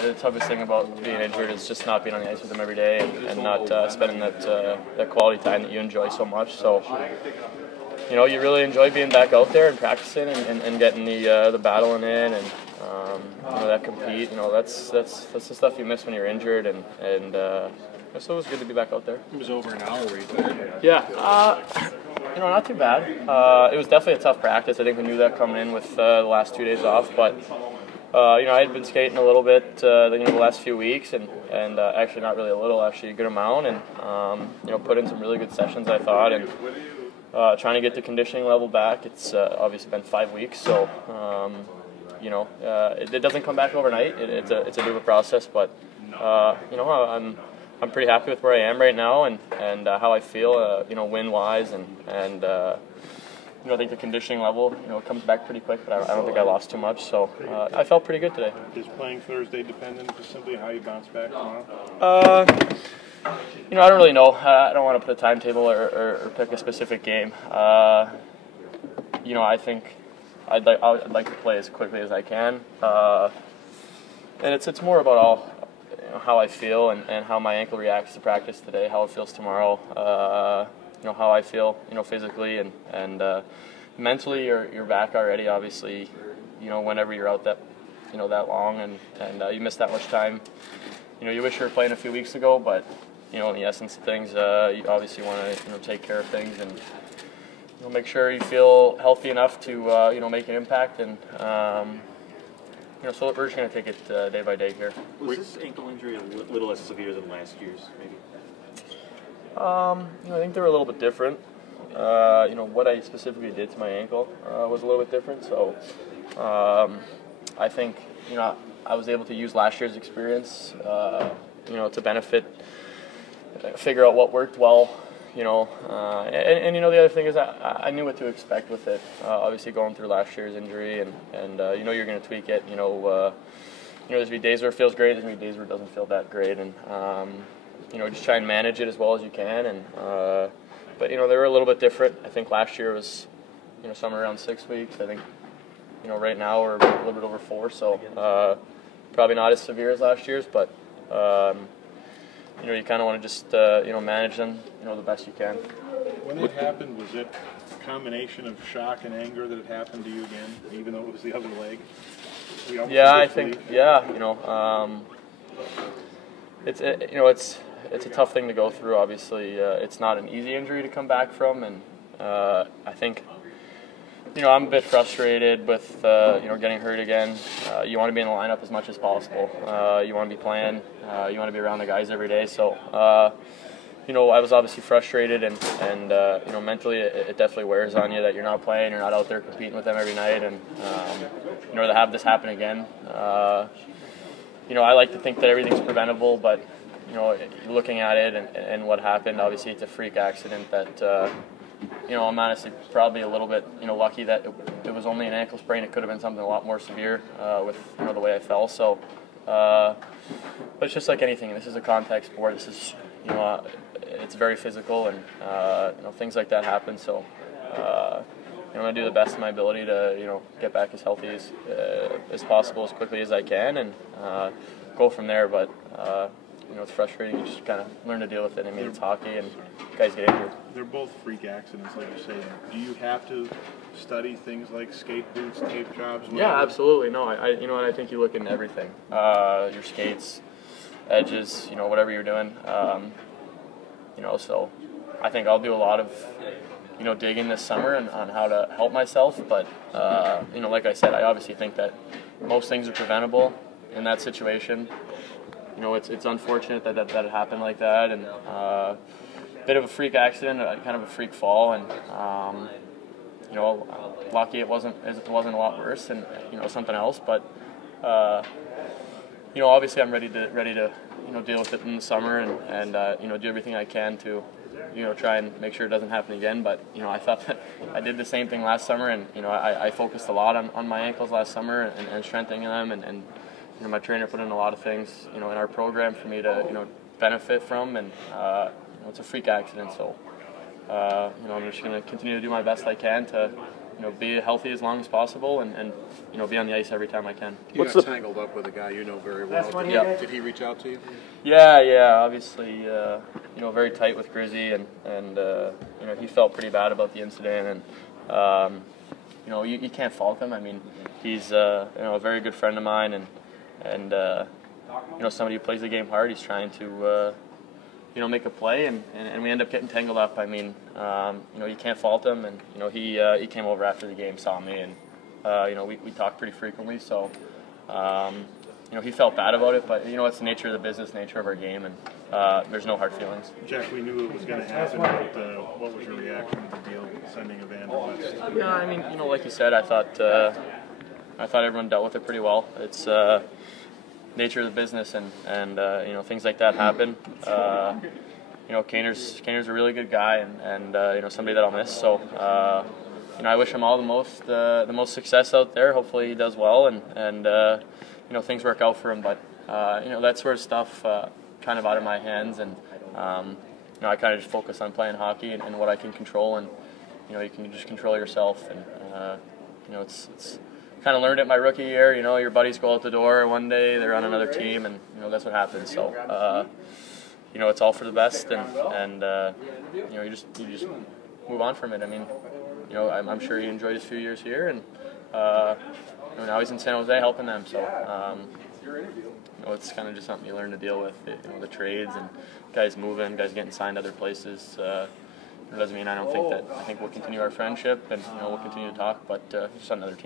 The toughest thing about being injured is just not being on the ice with them every day and not spending that quality time that you enjoy so much. So, you know, you really enjoy being back out there and practicing and getting the battling in and you know, that compete. You know, that's the stuff you miss when you're injured, and so it was good to be back out there. It was over an hour. Were you tired? Yeah. You know, not too bad. It was definitely a tough practice. I think we knew that coming in with the last 2 days off, but you know, I had been skating a little bit the last few weeks, and actually not really a little, actually a good amount, and you know, put in some really good sessions, I thought, and trying to get the conditioning level back. It's obviously been 5 weeks, so you know, it doesn't come back overnight. It's a bit of a process, but you know, I'm pretty happy with where I am right now and how I feel, you know, win-wise, and you know, I think the conditioning level, you know, comes back pretty quick, but I don't think I lost too much, so I felt pretty good today. Is playing Thursday dependent just simply how you bounce back tomorrow? You know, I don't really know. I don't want to put a timetable or pick a specific game. You know, I think I'd like to play as quickly as I can, and it's more about all, you know, how I feel and how my ankle reacts to practice today, how it feels tomorrow. You know, how I feel, you know, physically and mentally. You're back already, obviously. You know, whenever you're out that long and you miss that much time, you know, you wish you were playing a few weeks ago, but you know, in the essence of things, you obviously want to, you know, take care of things and, you know, make sure you feel healthy enough to you know, make an impact, and you know, so we're just going to take it day by day here. Was this ankle injury a little less severe than last year's, maybe? You know, I think they're a little bit different. You know, what I specifically did to my ankle was a little bit different. So I think, you know, I was able to use last year's experience, you know, to benefit, figure out what worked well, you know. And you know, the other thing is I knew what to expect with it. Obviously, going through last year's injury, and you know, you're going to tweak it. You know, there's going to be days where it feels great, there's going to be days where it doesn't feel that great, and you know, just try and manage it as well as you can. And but you know, they were a little bit different. I think last year was, you know, somewhere around 6 weeks. I think, you know, right now we're a little bit over 4, so probably not as severe as last year's, but you know, you kind of want to just you know, manage them, you know, the best you can. When it happened, was it a combination of shock and anger that it happened to you again, even though it was the other leg? Yeah, I think, yeah, you know, you know, it's a tough thing to go through. Obviously, it's not an easy injury to come back from, and I think, you know, I'm a bit frustrated with you know, getting hurt again. You want to be in the lineup as much as possible. You want to be playing. You want to be around the guys every day. So, you know, I was obviously frustrated, and you know, mentally it definitely wears on you that you're not playing, you're not out there competing with them every night, and you know, to have this happen again. You know, I like to think that everything's preventable, but you know, looking at it and what happened, obviously it's a freak accident that. You know, I'm honestly probably a little bit, you know, lucky that it was only an ankle sprain. It could have been something a lot more severe with, you know, the way I fell. So, but it's just like anything. This is a contact sport. This is, you know, it's very physical, and you know, things like that happen. So, you know, I'm gonna do the best of my ability to, you know, get back as healthy as possible, as quickly as I can, and go from there. But you know, it's frustrating. You just kind of learn to deal with it. I mean, it's hockey, and guys get injured. They're both freak accidents, like you say. Do you have to study things like skate boots, tape jobs? Whatever? Yeah, absolutely. No, you know what? I think you look into everything. Your skates, edges, you know, whatever you're doing. You know, so I think I'll do a lot of, you know, digging this summer on how to help myself. But you know, like I said, I obviously think that most things are preventable in that situation. You know, it's unfortunate that it happened like that, and bit of a freak accident, kind of a freak fall, and you know, lucky it wasn't a lot worse, and you know, something else. But you know, obviously I'm ready to you know, deal with it in the summer, and you know, do everything I can to, you know, try and make sure it doesn't happen again. But you know, I thought that I did the same thing last summer, and you know, I focused a lot on my ankles last summer and strengthening them, and you know, my trainer put in a lot of things, you know, in our program for me to, you know, benefit from, and you know, it's a freak accident, so you know, I'm just going to continue to do my best I can to, be healthy as long as possible and be on the ice every time I can. You got tangled up with a guy you know very well. Did he reach out to you? Yeah. Obviously, very tight with Grizzy, and he felt pretty bad about the incident, and you can't fault him. I mean, he's a very good friend of mine, and somebody who plays the game hard. He's trying to make a play, and we end up getting tangled up. I mean, you can't fault him, and he came over after the game, saw me, and we talk pretty frequently. So he felt bad about it, but it's the nature of the business, nature of our game, and there's no hard feelings. Jack, we knew it was going to happen, but what was your reaction to the deal sending Evander West? Yeah, I mean, like you said, I thought everyone dealt with it pretty well. It's nature of the business, and things like that happen. Kaner's a really good guy, and somebody that I'll miss. So I wish him all the most success out there. Hopefully he does well, and things work out for him. But that sort of stuff kind of out of my hands, and I kind of just focus on playing hockey and what I can control, and you can just control yourself, and it's kind of learned it my rookie year. Your buddies go out the door one day, they're on another team, and that's what happens. So it's all for the best, and you just move on from it. I mean, I'm sure he enjoyed his few years here, and now he's in San Jose helping them. So it's kind of just something you learn to deal with. The trades and guys moving, guys getting signed other places. It doesn't mean I don't think that. I think we'll continue our friendship, and we'll continue to talk, but just on another team.